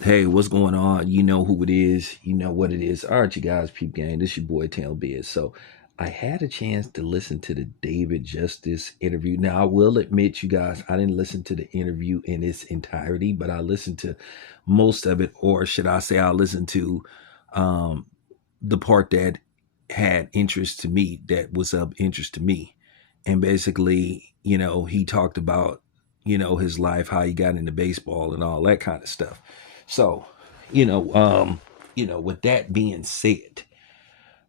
Hey, what's going on? You know who it is. You know what it is. All right, you guys, peep gang. This your boy Tail Biz. So I had a chance to listen to the David Justice interview. Now I will admit, you guys, I didn't listen to the interview in its entirety, but I listened to most of it, or should I say, I listened to um, the part that had interest to me, that was of interest to me. And basically, he talked about, his life, how he got into baseball and all that kind of stuff. So, you know, um, with that being said,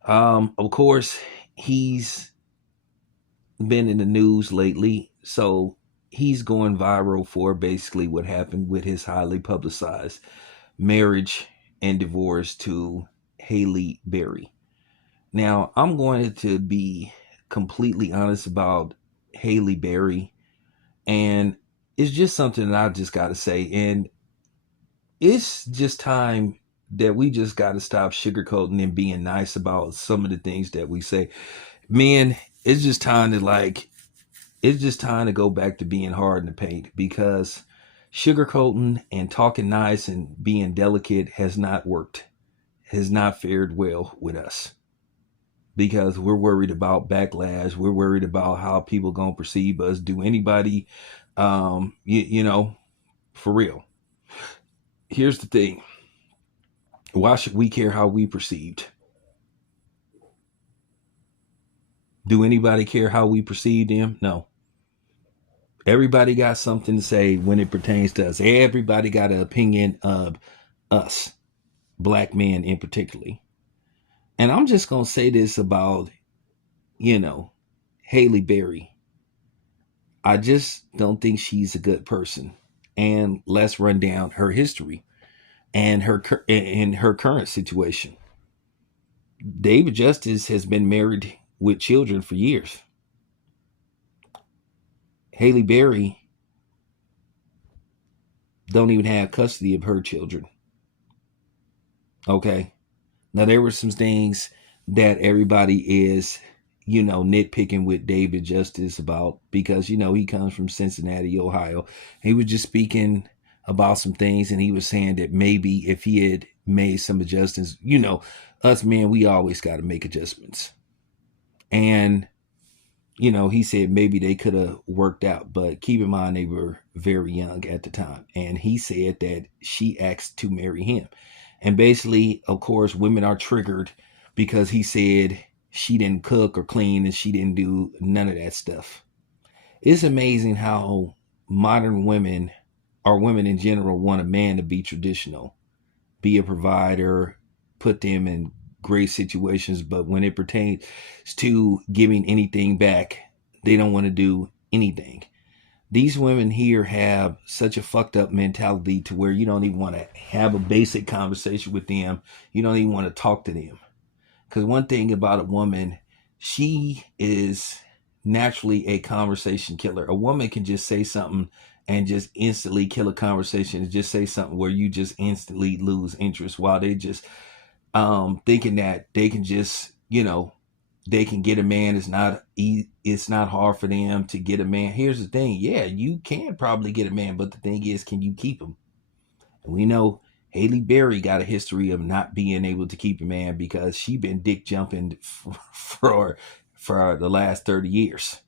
of course, he's been in the news lately. So he's going viral for basically what happened with his highly publicized marriage and divorce to Halle Barry. Now, I'm going to be completely honest about Halle Berry, and it's just something that I just got to say. And it's just time that we just got to stop sugarcoating and being nice about some of the things that we say. Man, it's just time to it's just time to go back to being hard in the paint, because sugarcoating and talking nice and being delicate has not worked, has not fared well with us, because we're worried about backlash. We're worried about how people gonna perceive us. Do anybody, for real? Here's the thing: why should we care how we perceived? Do anybody care how we perceive them? No. Everybody got something to say when it pertains to us. Everybody got an opinion of us, black men in particularly. And I'm just gonna say this about, you know, Halle Berry. I just don't think she's a good person. And let's run down her history and her current situation. David Justice has been married with children for years. Halle Berry don't even have custody of her children. Okay. Now there were some things that everybody is, nitpicking with David Justice about, because he comes from Cincinnati, Ohio. He was just speaking about some things, and he was saying that maybe if he had made some adjustments, us men, we always got to make adjustments. And he said maybe they could have worked out, but keep in mind they were very young at the time. And he said that she asked to marry him. And basically, of course, women are triggered because he said she didn't cook or clean and she didn't do none of that stuff. It's amazing how modern women, or women in general, want a man to be traditional, be a provider, put them in great situations. But when it pertains to giving anything back, they don't want to do anything. These women here have such a fucked up mentality to where you don't even want to have a basic conversation with them. You don't even want to talk to them. Because one thing about a woman, she is naturally a conversation killer. A woman can just say something and just instantly kill a conversation, and just say something where you just instantly lose interest, while they just thinking that they can just, they can get a man. It's not hard for them to get a man. Here's the thing: yeah, you can probably get a man, but the thing is, can you keep him? And we know Halle Berry got a history of not being able to keep a man, because she been dick jumping for the last 30 years.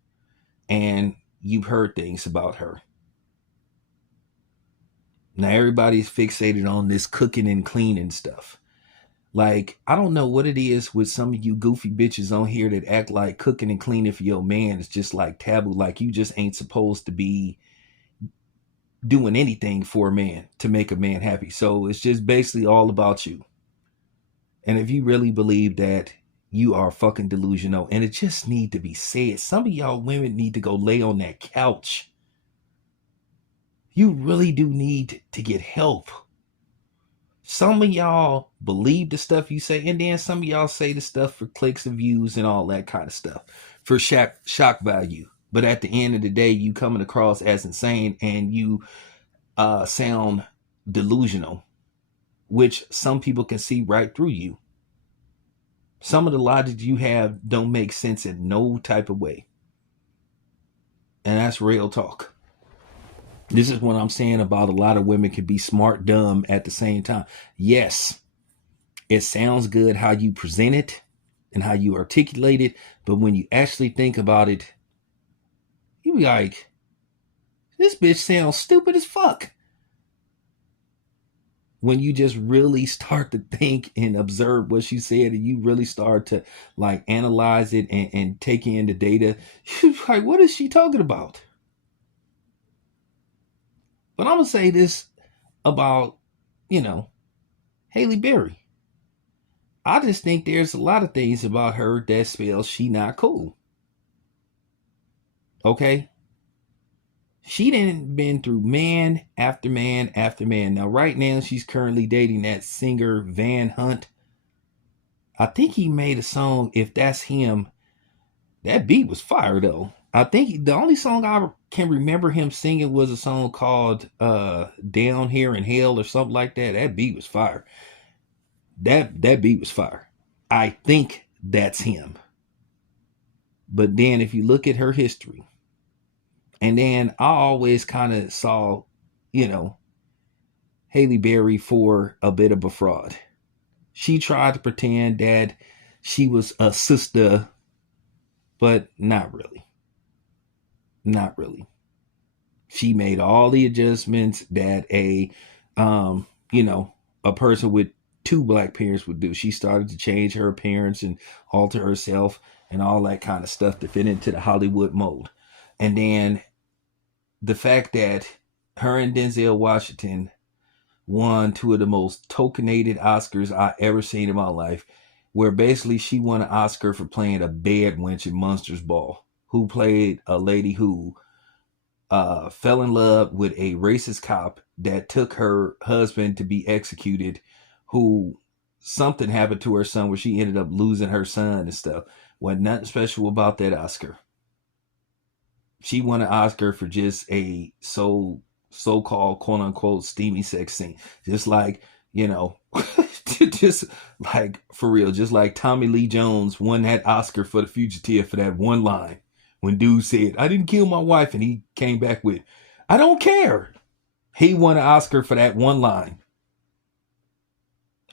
And you've heard things about her. Now everybody's fixated on this cooking and cleaning stuff. Like, I don't know what it is with some of you goofy bitches on here that act like cooking and cleaning for your man is just like taboo. Like you just ain't supposed to be doing anything for a man to make a man happy. So it's just basically all about you. And if you really believe that, you are fucking delusional. And it just need to be said. Some of y'all women need to go lay on that couch. You really do need to get help. Some of y'all believe the stuff you say, and then some of y'all say the stuff for clicks and views and all that kind of stuff, for shock value. But at the end of the day, you coming across as insane, and you sound delusional, which some people can see right through you. Some of the logic you have don't make sense in no type of way. And that's real talk. This is what I'm saying about a lot of women can be smart, dumb at the same time. Yes, it sounds good how you present it and how you articulate it, but when you actually think about it, you be like, this bitch sounds stupid as fuck. When you just really start to think and observe what she said, and you really start to like analyze it and take in the data, you're like, what is she talking about? But I'm gonna say this about, you know, Halle Berry. I just think there's a lot of things about her that spells she not cool. Okay? She done been through man after man after man. Now, right now, she's currently dating that singer Van Hunt. I think he made a song, If That's Him. That beat was fire, though. I think the only song I can remember him singing was a song called Down Here in Hell or something like that. That beat was fire. That beat was fire. I think that's him. But then if you look at her history, and then I always kind of saw, you know, Halle Berry for a bit of a fraud. She tried to pretend that she was a sister, but not really. Not really. She made all the adjustments that you know, a person with two black parents would do. She started to change her appearance and alter herself and all that kind of stuff to fit into the Hollywood mold. And then the fact that her and Denzel Washington won two of the most tokenated Oscars I ever seen in my life, where basically she won an Oscar for playing a bad wench in Monsters Ball, who played a lady who fell in love with a racist cop that took her husband to be executed, who something happened to her son where she ended up losing her son and stuff. Wasn't nothing special about that Oscar. She won an Oscar for just a so-called quote unquote steamy sex scene. Just like, you know, just like for real, just like Tommy Lee Jones won that Oscar for The Fugitive for that one line. When dude said, I didn't kill my wife, and he came back with, I don't care. He won an Oscar for that one line.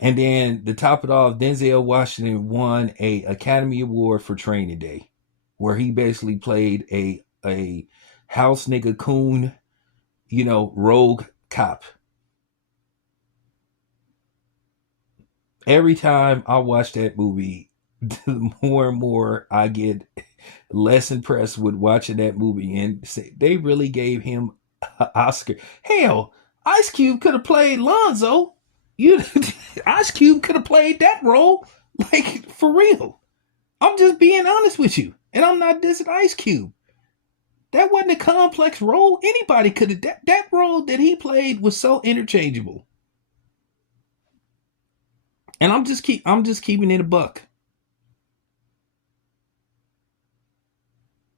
And then to top it off, Denzel Washington won a Academy Award for Training Day, where he basically played a house nigga coon, you know, rogue cop. Every time I watch that movie, the more and more I get less impressed with watching that movie, and say they really gave him an Oscar. Hell, Ice Cube could have played Lonzo. You, Ice Cube could have played that role, like for real. I'm just being honest with you, and I'm not dissing Ice Cube. That wasn't a complex role. Anybody could have. That role that he played was so interchangeable. And I'm just keeping it a buck.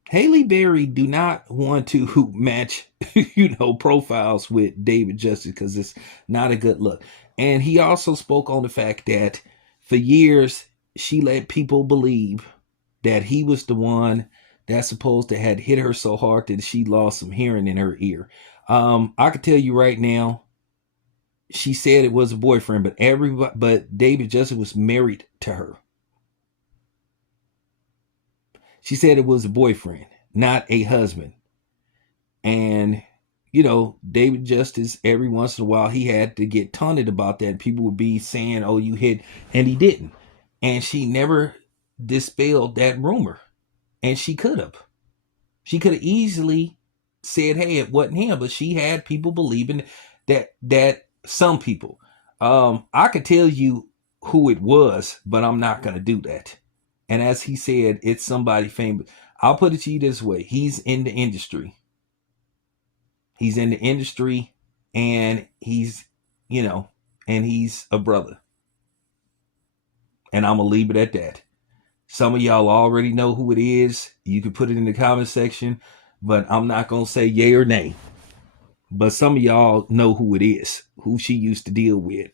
Halle Berry do not want to match, you know, profiles with David Justice because it's not a good look. And he also spoke on the fact that for years she let people believe that he was the one that's supposed to had hit her so hard that she lost some hearing in her ear. I can tell you right now, she said it was a boyfriend, but David Justice was married to her. She said it was a boyfriend, not a husband. And, you know, David Justice, every once in a while, he had to get taunted about that. People would be saying, oh, you hit, and he didn't. And she never dispelled that rumor. And she could have. She could have easily said, hey, it wasn't him, but she had people believing that some people. I could tell you who it was, but I'm not going to do that. And as he said, it's somebody famous. I'll put it to you this way. He's in the industry. He's in the industry, and he's, you know, and he's a brother. And I'm going to leave it at that. Some of y'all already know who it is. You can put it in the comment section, but I'm not going to say yay or nay. But some of y'all know who it is, who she used to deal with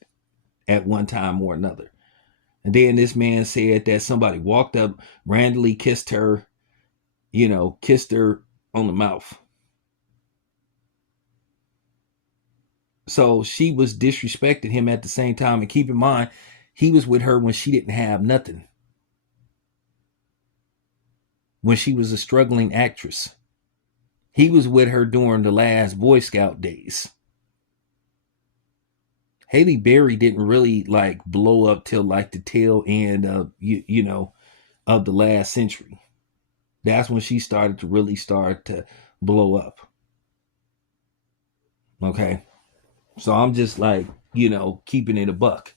at one time or another. And then this man said that somebody walked up, randomly kissed her, you know, kissed her on the mouth. So she was disrespecting him at the same time. And keep in mind, he was with her when she didn't have nothing, when she was a struggling actress. He was with her during the last Boy Scout days. Halle Berry didn't really like blow up till like the tail end of of the last century. That's when she started to really start to blow up. Okay. So I'm just like, keeping it a buck.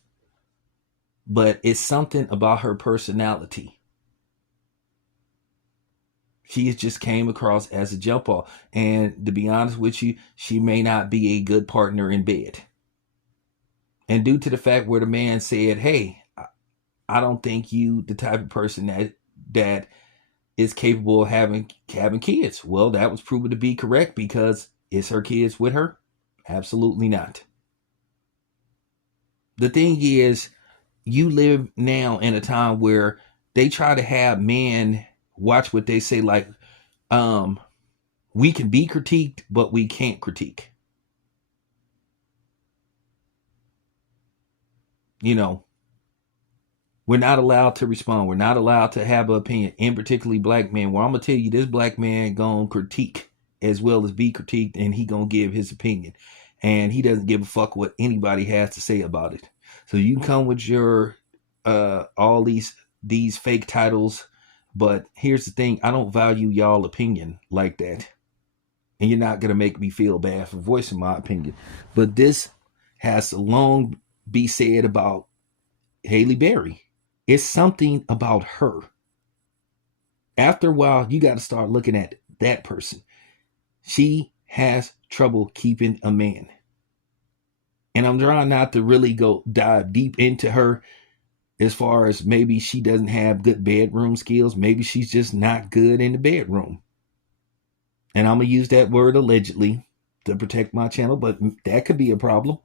But it's something about her personality. She just came across as a jump off. And to be honest with you, she may not be a good partner in bed. And due to the fact where the man said, hey, I don't think you the type of person that is capable of having kids. Well, that was proven to be correct, because is her kids with her? Absolutely not. The thing is, you live now in a time where they try to have men watch what they say, like, we can be critiqued, but we can't critique. We're not allowed to respond. We're not allowed to have an opinion, in particularly black men. Well, I'm gonna tell you, this black man gonna critique as well as be critiqued, and he gonna give his opinion, and he doesn't give a fuck what anybody has to say about it. So you can come with your all these fake titles, but here's the thing: I don't value y'all opinion like that, and you're not gonna make me feel bad for voicing my opinion. But this has to long be said about Halle Berry. It's something about her. After a while, you got to start looking at that person. She has trouble keeping a man. And I'm trying not to really go dive deep into her, as far as maybe she doesn't have good bedroom skills. Maybe she's just not good in the bedroom. And I'm going to use that word allegedly to protect my channel, but that could be a problem.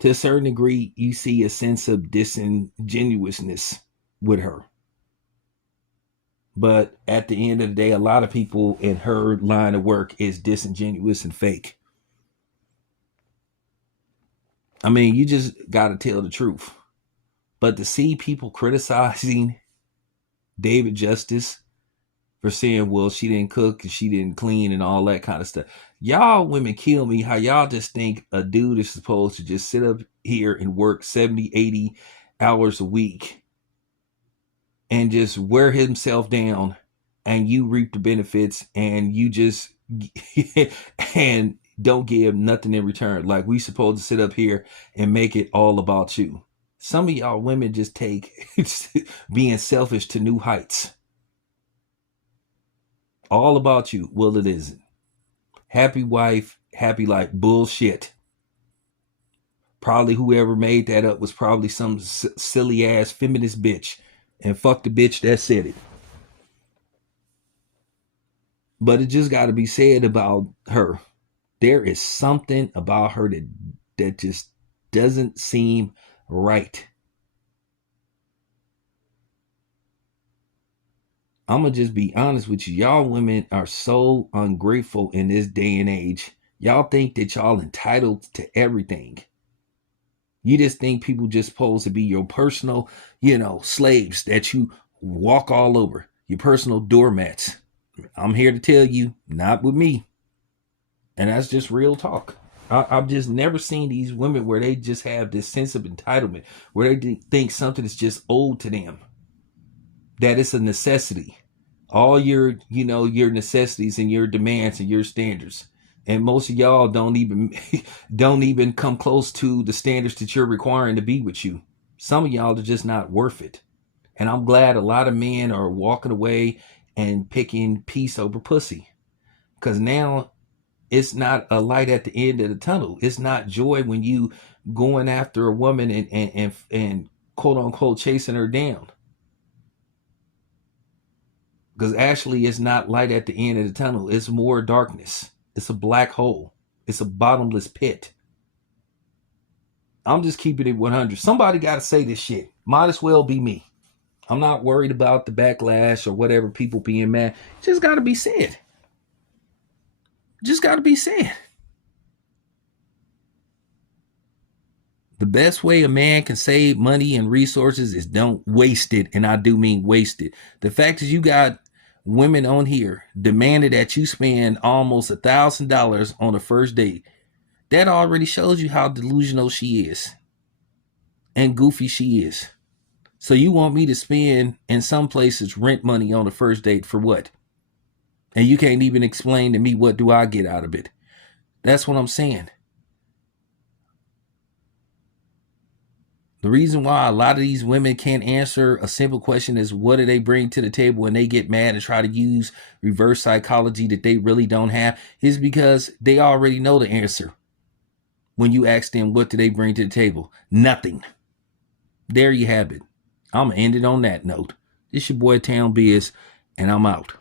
To a certain degree, you see a sense of disingenuousness with her. But at the end of the day, a lot of people in her line of work is disingenuous and fake. I mean, you just got to tell the truth. But to see people criticizing David Justice for saying, well, she didn't cook and she didn't clean and all that kind of stuff. Y'all women kill me, how y'all just think a dude is supposed to just sit up here and work 70, 80 hours a week and just wear himself down, and you reap the benefits, and you just and don't give nothing in return. Like, we supposed to sit up here and make it all about you. Some of y'all women just take being selfish to new heights. All about you. Well, it isn't. Happy wife, happy life. Bullshit. Probably whoever made that up was probably some silly ass feminist bitch, and fuck the bitch that said it. But it just got to be said about her. There is something about her that just doesn't seem right. I'm going to just be honest with you. Y'all women are so ungrateful in this day and age. Y'all think that y'all entitled to everything. You just think people just supposed to be your personal, slaves that you walk all over. Your personal doormats. I'm here to tell you, not with me. And that's just real talk. I've just never seen these women where they just have this sense of entitlement, where they think something is just owed to them, that it's a necessity. All your necessities and your demands and your standards. And most of y'all don't even come close to the standards that you're requiring to be with you. Some of y'all are just not worth it. And I'm glad a lot of men are walking away and picking peace over pussy. Because now it's not a light at the end of the tunnel. It's not joy when you going after a woman and quote unquote chasing her down. Because actually it's not light at the end of the tunnel. It's more darkness. It's a black hole. It's a bottomless pit. I'm just keeping it 100. Somebody got to say this shit. Might as well be me. I'm not worried about the backlash or whatever, people being mad. It just got to be said. Just got to be said. The best way a man can save money and resources is don't waste it. And I do mean waste it. The fact is, you got women on here demanding that you spend almost $1,000 on a first date. That already shows you how delusional she is and goofy she is. So you want me to spend, in some places, rent money on a first date for what? And you can't even explain to me what do I get out of it. That's what I'm saying. The reason why a lot of these women can't answer a simple question is what do they bring to the table, when they get mad and try to use reverse psychology that they really don't have, is because they already know the answer. When you ask them what do they bring to the table, nothing. There you have it. I'm going to end it on that note. This your boy Town Biz, and I'm out.